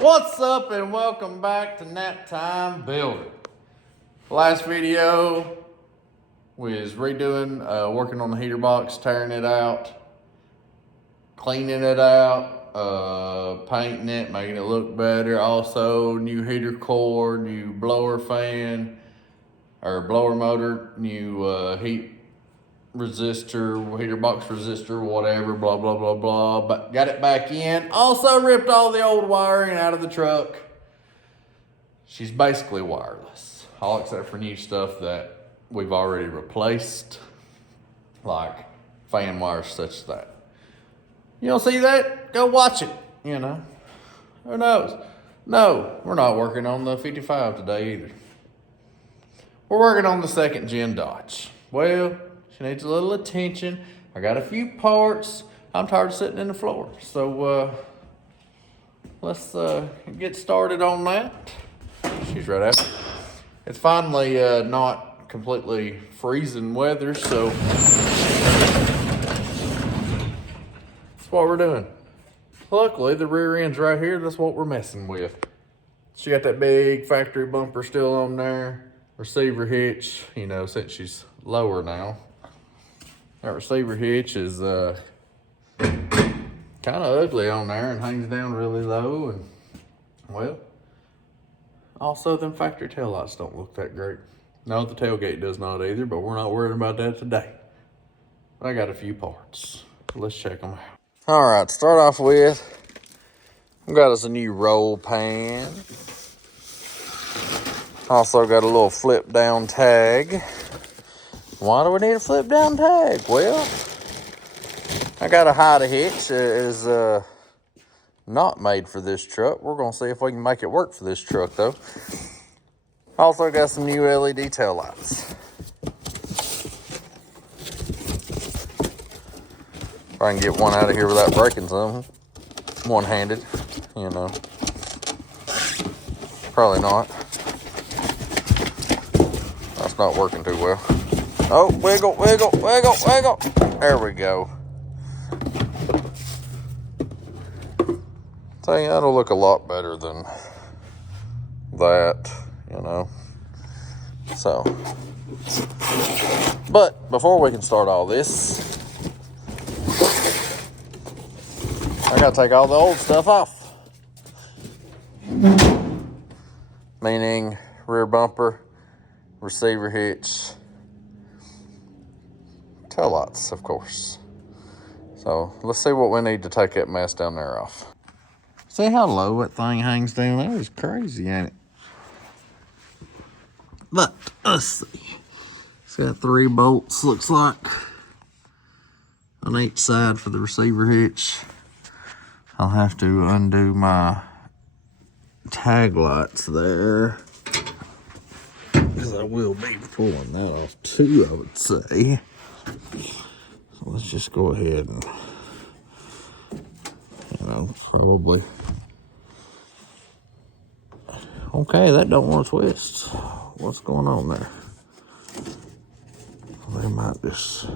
What's up and welcome back to Nap Time Building. Last video was redoing, working on the heater box, tearing it out, cleaning it out, painting it, making it look better. Also, new heater core, new blower fan, or blower motor, new heat resistor, heater box resistor, whatever, blah, blah, blah, blah. But got it back in. Also ripped all the old wiring out of the truck. She's basically wireless, all except for new stuff that we've already replaced, like fan wires such as that. You don't see that? Go watch it, you know. Who knows? No, we're not working on the 55 today either. We're working on the second gen Dodge. Well, she needs a little attention. I got a few parts. I'm tired of sitting in the floor. So let's get started on that. She's right after. It's finally not completely freezing weather, so that's what we're doing. Luckily, the rear end's right here. That's what we're messing with. She got that big factory bumper still on there. Receiver hitch, you know, since she's lower now. That receiver hitch is kind of ugly on there and hangs down really low. And, well, also them factory taillights don't look that great. No, the tailgate does not either, but we're not worried about that today. I got a few parts. Let's check them out. All right, to start off with, we got us a new roll pan. Also got a little flip down tag. Why do we need a flip down tag? Well, I got a hide hitch that is not made for this truck. We're gonna see if we can make it work for this truck though. Also got some new LED tail lights. If I can get one out of here without breaking something. One-handed, you know. Probably not. That's not working too well. Oh, wiggle, wiggle, wiggle, wiggle. There we go. Tell you, that'll look a lot better than that, you know. So, but before we can start all this, I gotta take all the old stuff off. Meaning rear bumper, receiver hitch, tail lights, of course. So let's see what we need to take that mess down there off. See how low that thing hangs down? That is crazy, ain't it? But let's see. It's got 3 bolts, looks like, on each side for the receiver hitch. I'll have to undo my tag lights there, because I will be pulling that off too, I would say. So let's just go ahead and, you know, probably. Okay, that don't want to twist. What's going on there? They might just,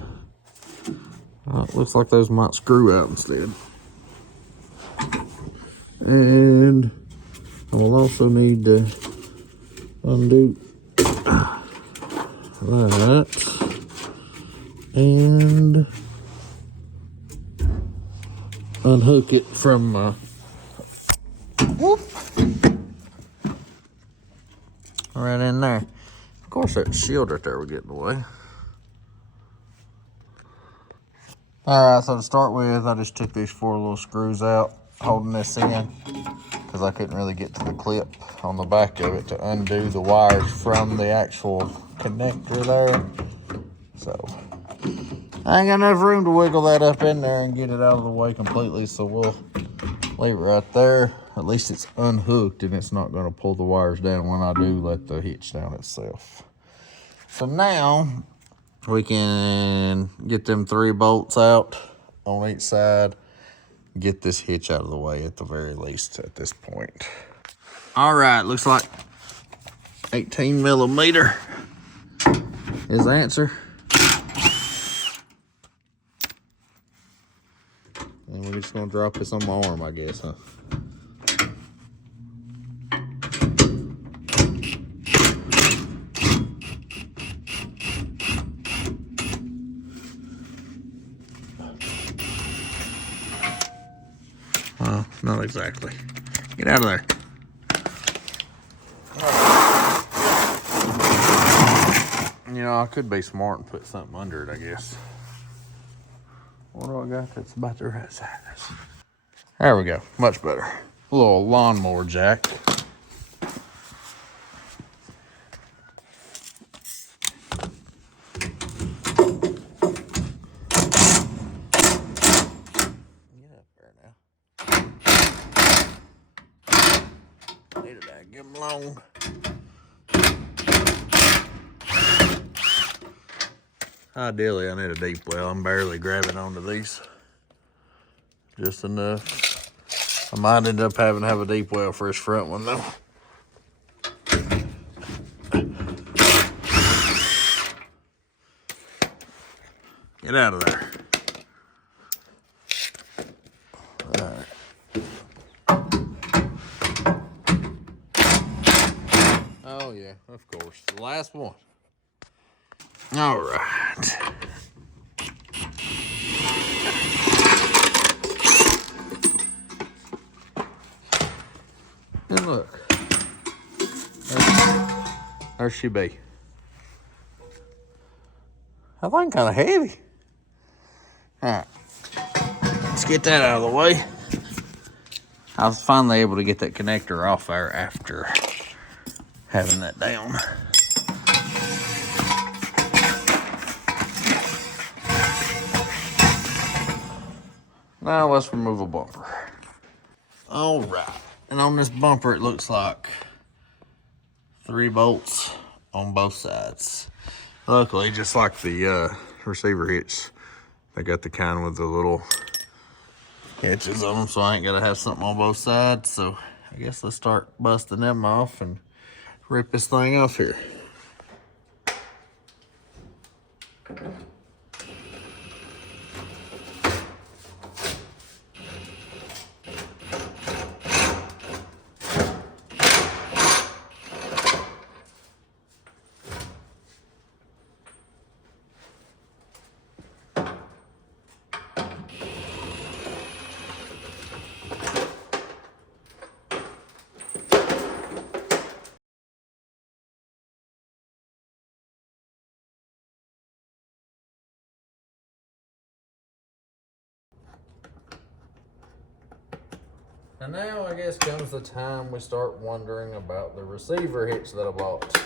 it looks like those might screw out instead. And I will also need to undo that and unhook it from my right in there. Of course, that shield right there will get in the way. Alright, so to start with, I just took these 4 little screws out, holding this in, because I couldn't really get to the clip on the back of it to undo the wires from the actual connector there. So I ain't got enough room to wiggle that up in there and get it out of the way completely, so we'll leave it right there. At least it's unhooked and it's not going to pull the wires down when I do let the hitch down itself. So now we can get them 3 bolts out on each side, get this hitch out of the way at the very least at this point. All right, looks like 18 millimeter is the answer. And we're just gonna drop this on my arm, I guess, huh? Not exactly. Get out of there. You know, I could be smart and put something under it, I guess. What do I got that's about the right size? There we go. Much better. A little lawnmower jack. Need to give them long. Ideally, I need a deep well. I'm barely grabbing onto these. Just enough. I might end up having to have a deep well for this front one, though. Get out of there. All right. Oh, yeah, of course. The last one. All right. And look. There she be. I think kind of heavy. All right. Let's get that out of the way. I was finally able to get that connector off there after having that down. Now let's remove a bumper. All right, and on this bumper it looks like 3 bolts on both sides. Luckily, just like the receiver hitch, they got the kind with the little hitches on them, so I ain't gotta have something on both sides. So I guess let's start busting them off and rip this thing off here. And now I guess comes the time we start wondering about the receiver hitch that I bought.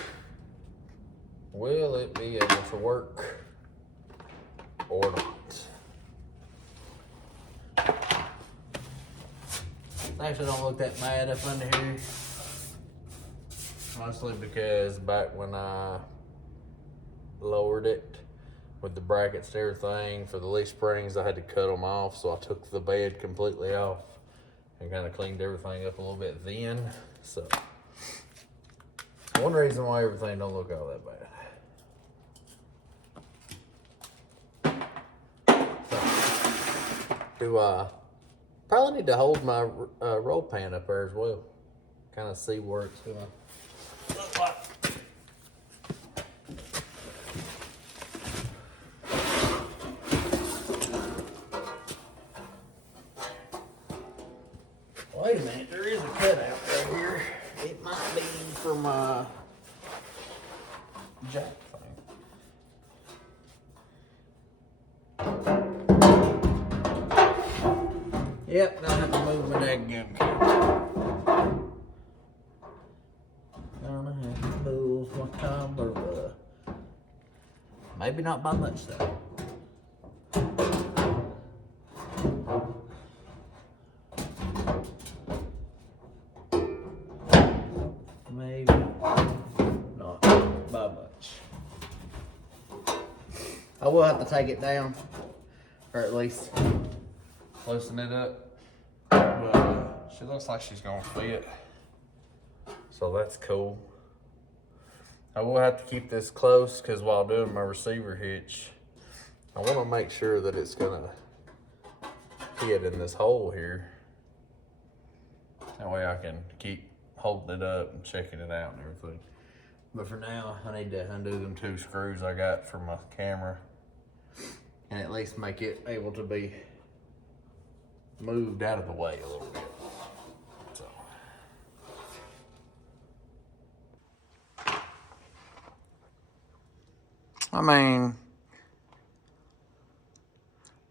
Will it be able to work or not? Actually don't look that bad up under here. Mostly because back when I lowered it with the brackets and everything for the leaf springs, I had to cut them off, so I took the bed completely off and kind of cleaned everything up a little bit then. So one reason why everything don't look all that bad. So, do I probably need to hold my roll pan up there as well, kind of see where it's gonna look like. Wait a minute, there is a cutout right here. It might be for my jack thing. Yep, gonna have to move my dadgum cable. Gonna have to move my cobbler. Maybe not by much though. Maybe not by much. I will have to take it down, or at least loosen it up. But she looks like she's gonna fit, so that's cool. I will have to keep this close because while doing my receiver hitch, I want to make sure that it's gonna fit in this hole here. That way I can keep holding it up and checking it out and everything. But for now, I need to undo them 2 screws I got for my camera and at least make it able to be moved out of the way a little bit. I mean,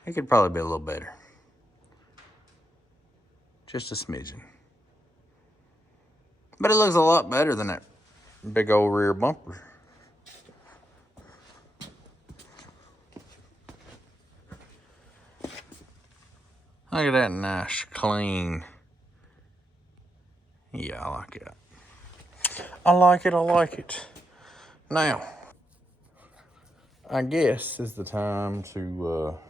it could probably be a little better. Just a smidgen. But it looks a lot better than that big old rear bumper. Look at that nice, clean. Yeah, I like it. I like it, I like it. Now, I guess is the time to, well,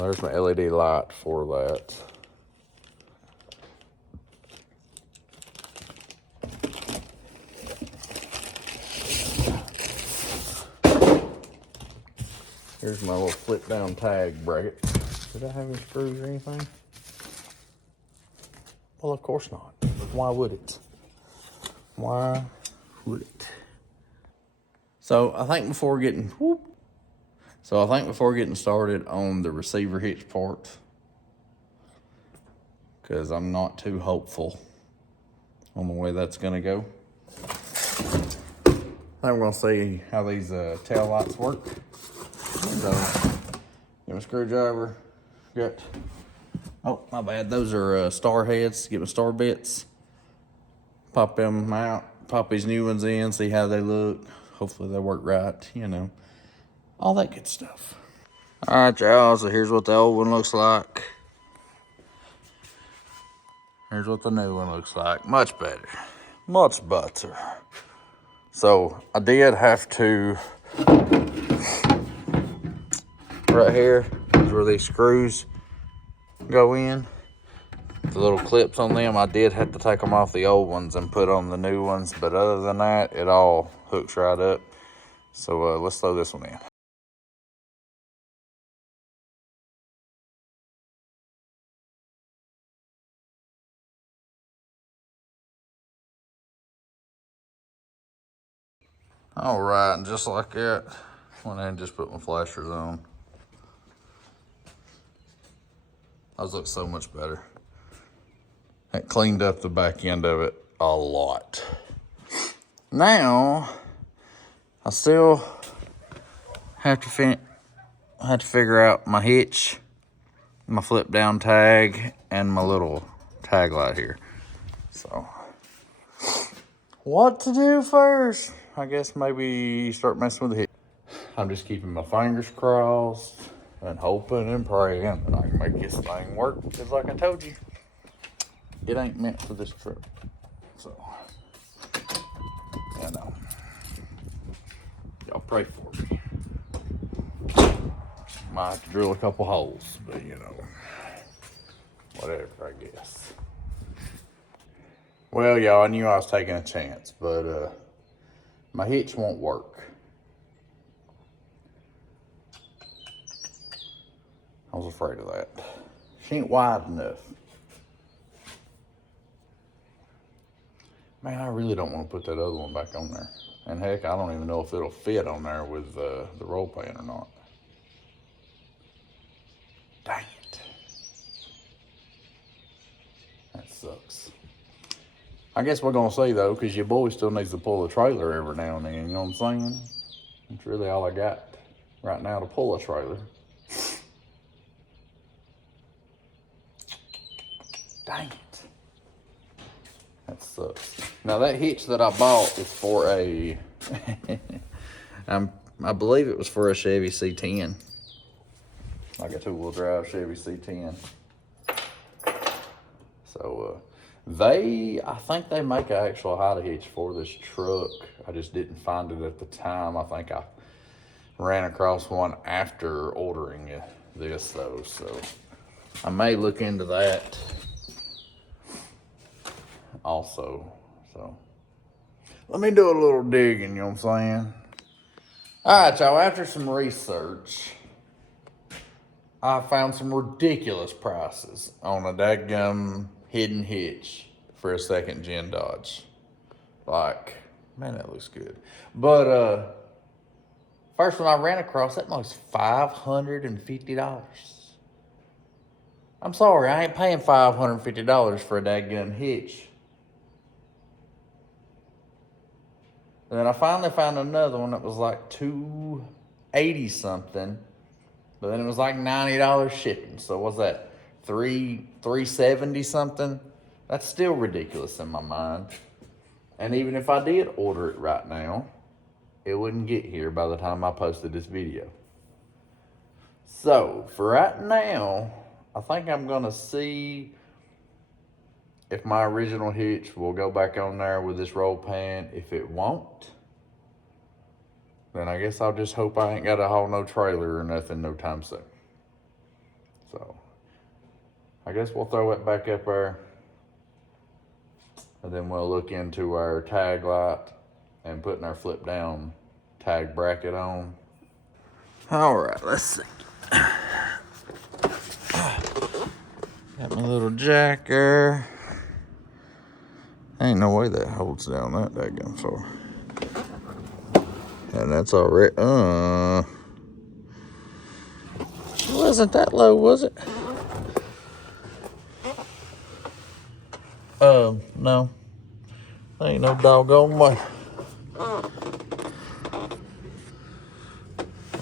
there's my LED light for that. Here's my little flip down tag bracket. Did I have any screws or anything? Well, of course not. Why would it? Why would it? So I think before getting started on the receiver hitch part, because I'm not too hopeful on the way that's gonna go. I'm gonna see how these tail lights work. So, get my screwdriver. Got, oh my bad. Those are star heads. Get my star bits. Pop them out. Pop these new ones in. See how they look. Hopefully they work right. You know, all that good stuff. All right, y'all. So here's what the old one looks like. Here's what the new one looks like. Much better. Much better. So I did have to, right here is where these screws go in. The little clips on them, I did have to take them off the old ones and put on the new ones. But other than that, it all hooks right up. So let's throw this one in. All right, and just like that, went ahead and just put my flashers on. Those look so much better. That cleaned up the back end of it a lot. Now, I still have to figure out my hitch, my flip down tag, and my little tag light here. So, what to do first? I guess maybe start messing with the hitch. I'm just keeping my fingers crossed and hoping and praying that I can make this thing work. Because like I told you, it ain't meant for this truck. So, you know, y'all pray for me. Might have to drill a couple holes, but you know, whatever, I guess. Well, y'all, I knew I was taking a chance, but my hitch won't work. I was afraid of that. She ain't wide enough. Man, I really don't want to put that other one back on there. And heck, I don't even know if it'll fit on there with the rollpan or not. Dang it. That sucks. I guess we're gonna say though, because your boy still needs to pull a trailer every now and then, you know what I'm saying? That's really all I got right now to pull a trailer. Dang it. That sucks. Now that hitch that I bought is for a, I believe it was for a Chevy C10. Like a two-wheel drive Chevy C10. So I think they make an actual hide hitch for this truck. I just didn't find it at the time. I think I ran across one after ordering this though. So I may look into that also. So let me do a little digging, you know what I'm saying? All right, y'all, after some research, I found some ridiculous prices on a dadgum hidden hitch for a second gen Dodge. Like, man, that looks good. But first one I ran across, that was $550. I'm sorry, I ain't paying $550 for a dadgum hitch. And then I finally found another one that was like $280 something. But then it was like $90 shipping. So what's that? $370 something? That's still ridiculous in my mind. And even if I did order it right now, it wouldn't get here by the time I posted this video. So for right now, I think I'm gonna see if my original hitch will go back on there with this roll pan. If it won't, then I guess I'll just hope I ain't got to haul no trailer or nothing no time soon. So I guess we'll throw it back up there, and then we'll look into our tag light and putting our flip down tag bracket on. All right, let's see. Got my little jacker. Ain't no way that holds down that daggone far. And that's already, it wasn't that low, was it? No. Ain't no doggone way.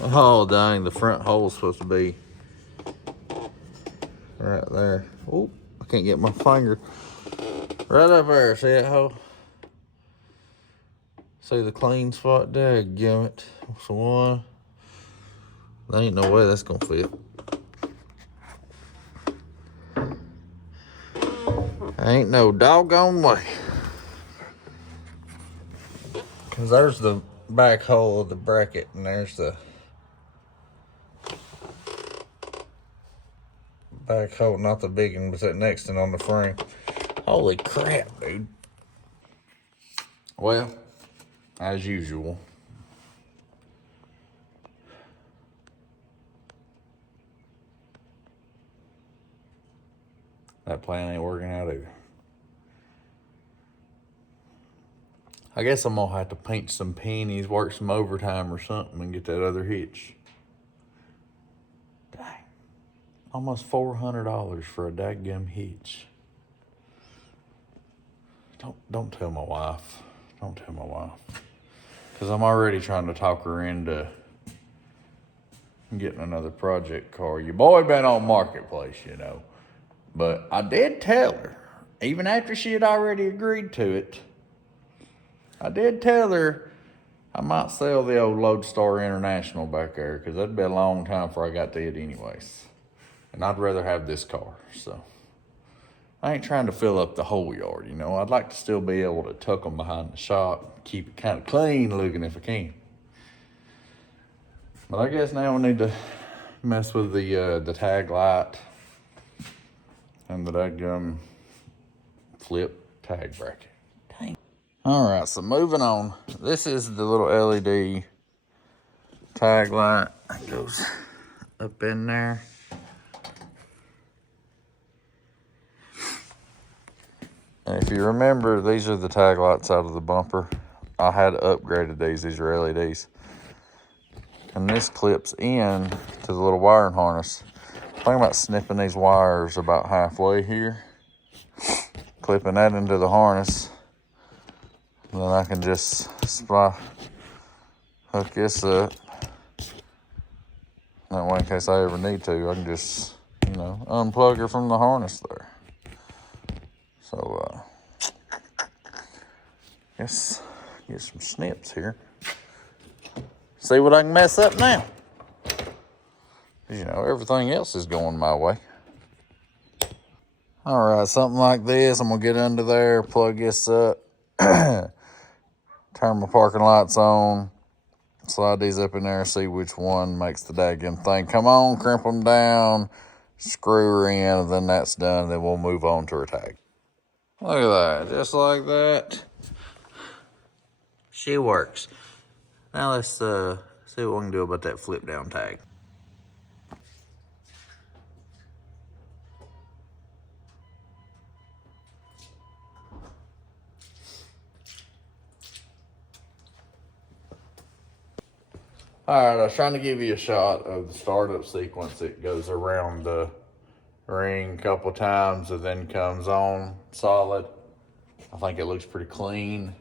Oh, dang, the front hole's supposed to be right there. Oh, I can't get my finger. Right up there, see that hole? See the clean spot? Dadgummit. What's the one? There ain't no way that's gonna fit. Ain't no doggone way. Cause there's the back hole of the bracket, and there's the back hole, not the big one, but that next one on the frame. Holy crap, dude. Well, as usual, that plan ain't working out either. I guess I'm gonna have to paint some pennies, work some overtime or something, and get that other hitch. Dang. Almost $400 for a dadgum hitch. Don't tell my wife. Don't tell my wife. Because I'm already trying to talk her into getting another project car. Your boy been on Marketplace, you know. But I did tell her, even after she had already agreed to it, I did tell her I might sell the old Lodestar International back there, because that'd be a long time before I got to it anyways. And I'd rather have this car, so. I ain't trying to fill up the whole yard, you know. I'd like to still be able to tuck them behind the shop, keep it kind of clean looking if I can. But I guess now we need to mess with the tag light and the dadgum flip tag bracket. Dang. All right, so moving on. This is the little LED tag light that goes up in there. And if you remember, these are the tag lights out of the bumper. I had upgraded these. These are LEDs. And this clips in to the little wiring harness. Think about snipping these wires about halfway here. Clipping that into the harness. And then I can just hook this up. That way, in case I ever need to, I can just, you know, unplug her from the harness there. So, guess get some snips here. See what I can mess up now. You know, everything else is going my way. All right, something like this. I'm gonna get under there, plug this up, turn my parking lights on, slide these up in there, see which one makes the daggum thing come on, crimp them down, screw her in, and then that's done. Then we'll move on to her tag. Look at that, just like that. She works. Now let's see what we can do about that flip down tag. All right, I was trying to give you a shot of the startup sequence. It goes around the ring a couple times and then comes on solid. I think it looks pretty clean.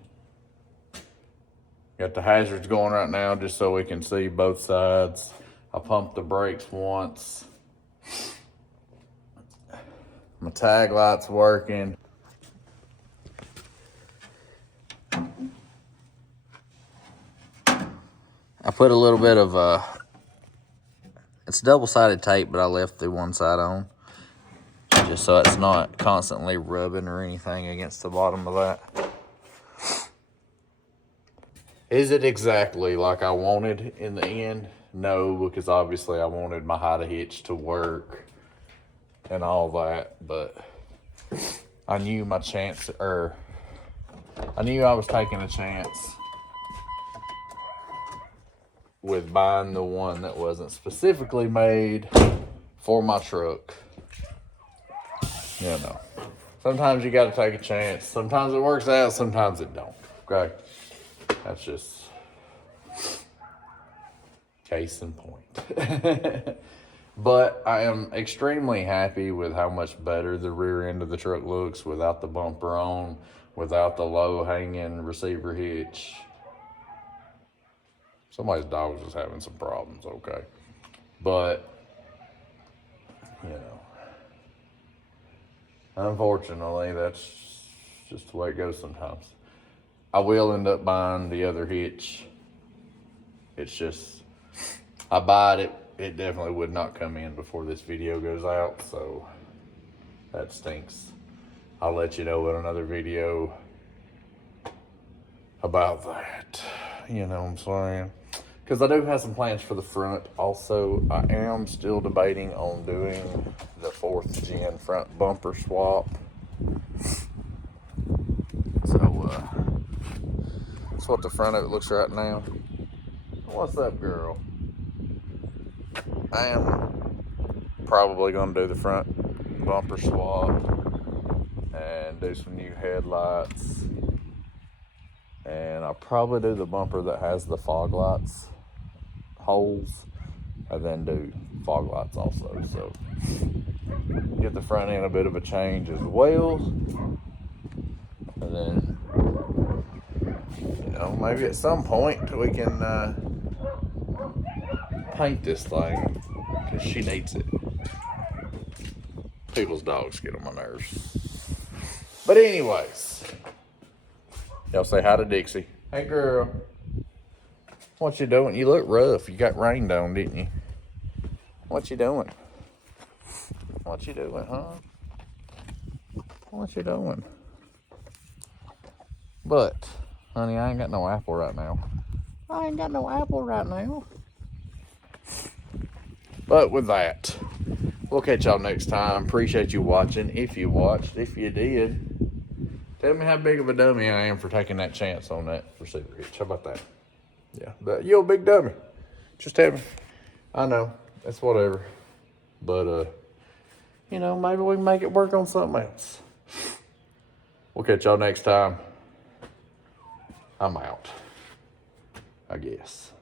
Got the hazards going right now just so we can see both sides. I pumped the brakes once. My tag light's working. I put a little bit of, it's double-sided tape, but I left the one side on, just so it's not constantly rubbing or anything against the bottom of that. Is it exactly like I wanted in the end? No, because obviously I wanted my hide hitch to work and all that, but I knew my chance, or I knew I was taking a chance with buying the one that wasn't specifically made for my truck. You know, sometimes you got to take a chance. Sometimes it works out, sometimes it don't. Okay, that's just case in point. But I am extremely happy with how much better the rear end of the truck looks without the bumper on, without the low hanging receiver hitch. Somebody's dog's just having some problems, okay? But, you know, unfortunately, that's just the way it goes sometimes. I will end up buying the other hitch. It's just, I bought it. It definitely would not come in before this video goes out, so that stinks. I'll let you know in another video about that. You know what I'm saying? Because I do have some plans for the front. Also, I am still debating on doing the 4th gen front bumper swap. So, that's what the front of it looks right now. What's up, girl? I am probably going to do the front bumper swap and do some new headlights. And I'll probably do the bumper that has the fog lights holes, and then do fog lights also. So get the front end a bit of a change as well. And then, you know, maybe at some point we can paint this thing, because she needs it. People's dogs get on my nerves. But anyways, y'all say hi to Dixie. Hey girl. What you doing? You look rough. You got rained on, didn't you? What you doing? What you doing, huh? What you doing? But, honey, I ain't got no apple right now. I ain't got no apple right now. But with that, we'll catch y'all next time. Appreciate you watching. If you watched, if you did, tell me how big of a dummy I am for taking that chance on that receiver hitch. How about that? Yeah, but you're a big dummy. Just tell me. I know, that's whatever. But, you know, maybe we can make it work on something else. We'll catch y'all next time. I'm out, I guess.